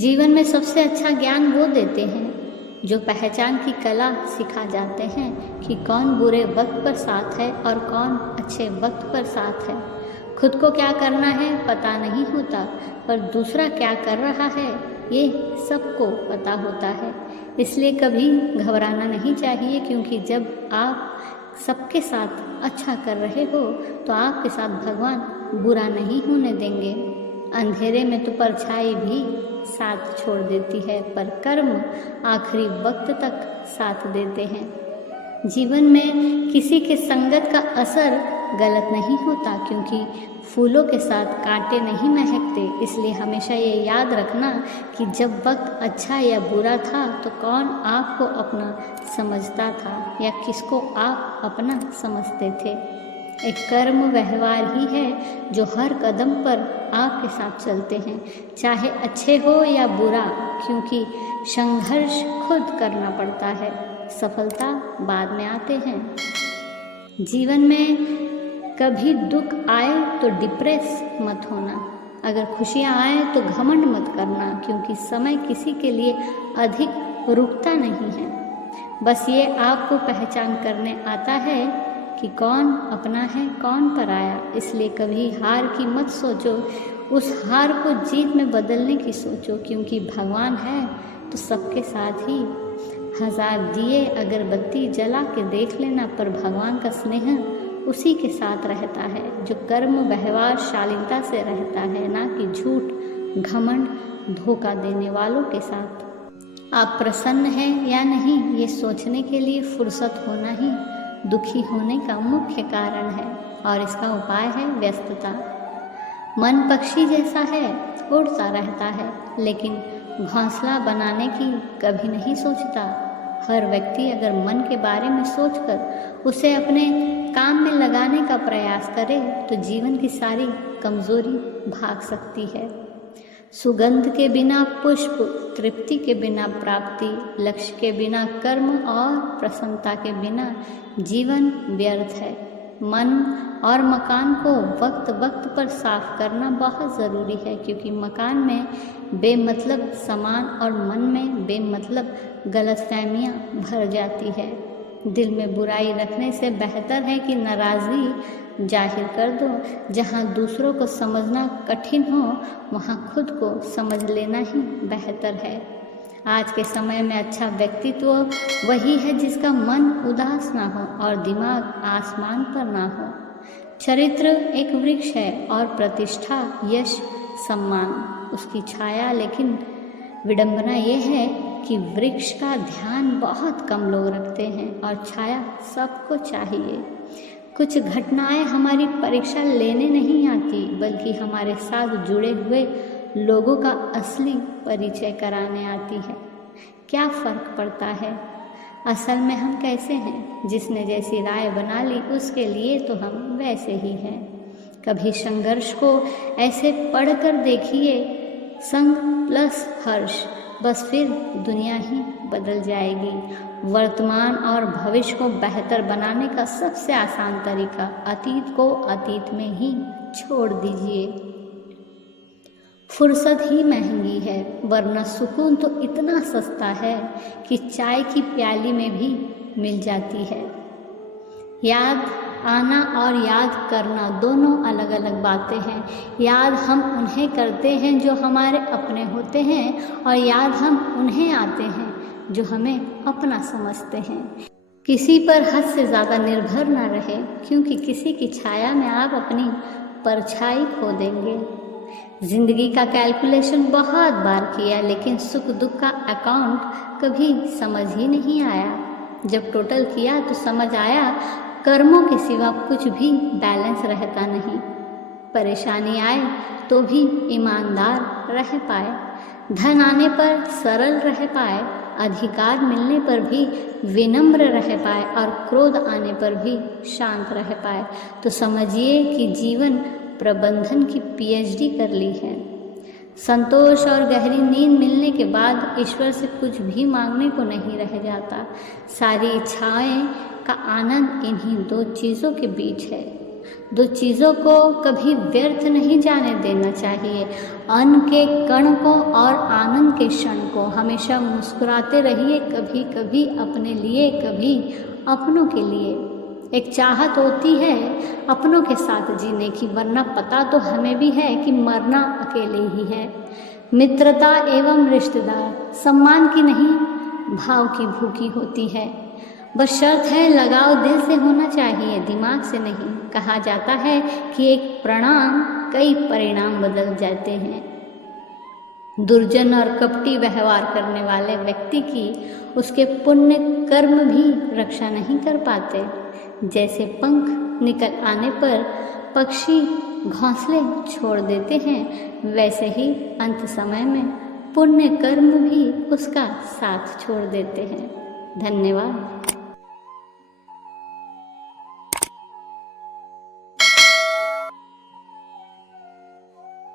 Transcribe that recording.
जीवन में सबसे अच्छा ज्ञान वो देते हैं जो पहचान की कला सिखा जाते हैं कि कौन बुरे वक्त पर साथ है और कौन अच्छे वक्त पर साथ है। खुद को क्या करना है पता नहीं होता, पर दूसरा क्या कर रहा है ये सबको पता होता है। इसलिए कभी घबराना नहीं चाहिए, क्योंकि जब आप सबके साथ अच्छा कर रहे हो तो आपके साथ भगवान बुरा नहीं होने देंगे। अंधेरे में तो परछाई भी साथ छोड़ देती है, पर कर्म आखिरी वक्त तक साथ देते हैं। जीवन में किसी के संगत का असर गलत नहीं होता, क्योंकि फूलों के साथ कांटे नहीं महकते। इसलिए हमेशा ये याद रखना कि जब वक्त अच्छा या बुरा था तो कौन आपको अपना समझता था या किसको आप अपना समझते थे। एक कर्म व्यवहार ही है जो हर कदम पर आपके साथ चलते हैं, चाहे अच्छे हो या बुरा, क्योंकि संघर्ष खुद करना पड़ता है, सफलता बाद में आते हैं। जीवन में कभी दुख आए तो डिप्रेस मत होना, अगर खुशियाँ आए तो घमंड मत करना, क्योंकि समय किसी के लिए अधिक रुकता नहीं है। बस ये आपको पहचान करने आता है कि कौन अपना है कौन पराया। इसलिए कभी हार की मत सोचो, उस हार को जीत में बदलने की सोचो, क्योंकि भगवान है तो सबके साथ ही। 1000 दिए अगरबत्ती जला के देख लेना, पर भगवान का स्नेह उसी के साथ रहता है जो कर्म व्यवहार शालीनता से रहता है, ना कि झूठ घमंड धोखा देने वालों के साथ। आप प्रसन्न हैं या नहीं ये सोचने के लिए फुर्सत होना ही दुखी होने का मुख्य कारण है, और इसका उपाय है व्यस्तता। मन पक्षी जैसा है, उड़ता रहता है, लेकिन घोंसला बनाने की कभी नहीं सोचता। हर व्यक्ति अगर मन के बारे में सोचकर उसे अपने काम में लगाने का प्रयास करे तो जीवन की सारी कमजोरी भाग सकती है। सुगंध के बिना पुष्प, तृप्ति के बिना प्राप्ति, लक्ष्य के बिना कर्म और प्रसन्नता के बिना जीवन व्यर्थ है। मन और मकान को वक्त वक्त पर साफ करना बहुत ज़रूरी है, क्योंकि मकान में बेमतलब सामान और मन में बेमतलब गलतफहमियाँ भर जाती है। दिल में बुराई रखने से बेहतर है कि नाराज़गी जाहिर कर दो। जहाँ दूसरों को समझना कठिन हो वहाँ खुद को समझ लेना ही बेहतर है। आज के समय में अच्छा व्यक्तित्व वही है जिसका मन उदास ना हो और दिमाग आसमान पर ना हो। चरित्र एक वृक्ष है और प्रतिष्ठा, यश, सम्मान उसकी छाया। लेकिन विडंबना यह है कि वृक्ष का ध्यान बहुत कम लोग रखते हैं और छाया सबको चाहिए। कुछ घटनाएं हमारी परीक्षा लेने नहीं आती, बल्कि हमारे साथ जुड़े हुए लोगों का असली परिचय कराने आती है। क्या फ़र्क पड़ता है असल में हम कैसे हैं? जिसने जैसी राय बना ली उसके लिए तो हम वैसे ही हैं। कभी संघर्ष को ऐसे पढ़कर देखिए, संग प्लस हर्ष, बस फिर दुनिया ही बदल जाएगी। वर्तमान और भविष्य को बेहतर बनाने का सबसे आसान तरीका अतीत को अतीत में ही छोड़ दीजिए। फुर्सत ही महंगी है, वरना सुकून तो इतना सस्ता है कि चाय की प्याली में भी मिल जाती है। याद आना और याद करना दोनों अलग अलग बातें हैं। याद हम उन्हें करते हैं जो हमारे अपने होते हैं, और याद हम उन्हें आते हैं जो हमें अपना समझते हैं। किसी पर हद से ज़्यादा निर्भर ना रहे, क्योंकि किसी की छाया में आप अपनी परछाई खो देंगे। जिंदगी का कैलकुलेशन बहुत बार किया, लेकिन सुख दुख का अकाउंट कभी समझ ही नहीं आया। जब टोटल किया तो समझ आया कर्मों के सिवा कुछ भी बैलेंस रहता नहीं। परेशानी आए तो भी ईमानदार रह पाए, धन आने पर सरल रह पाए, अधिकार मिलने पर भी विनम्र रह पाए, और क्रोध आने पर भी शांत रह पाए, तो समझिए कि जीवन प्रबंधन की पीएचडी कर ली है। संतोष और गहरी नींद मिलने के बाद ईश्वर से कुछ भी मांगने को नहीं रह जाता। सारी इच्छाएं का आनंद इन्हीं दो चीज़ों के बीच है। दो चीज़ों को कभी व्यर्थ नहीं जाने देना चाहिए। अन्न के कण को और आनंद के क्षण को। हमेशा मुस्कुराते रहिए, कभी कभी अपने लिए, कभी अपनों के लिए। एक चाहत होती है अपनों के साथ जीने की, वरना पता तो हमें भी है कि मरना अकेले ही है। मित्रता एवं रिश्तेदार सम्मान की नहीं, भाव की भूखी होती है। बस शर्त है लगाव दिल से होना चाहिए, दिमाग से नहीं। कहा जाता है कि एक प्रणाम कई परिणाम बदल जाते हैं। दुर्जन और कपटी व्यवहार करने वाले व्यक्ति की उसके पुण्य कर्म भी रक्षा नहीं कर पाते। जैसे पंख निकल आने पर पक्षी घोंसले छोड़ देते हैं, वैसे ही अंत समय में पुण्य कर्म भी उसका साथ छोड़ देते हैं। धन्यवाद।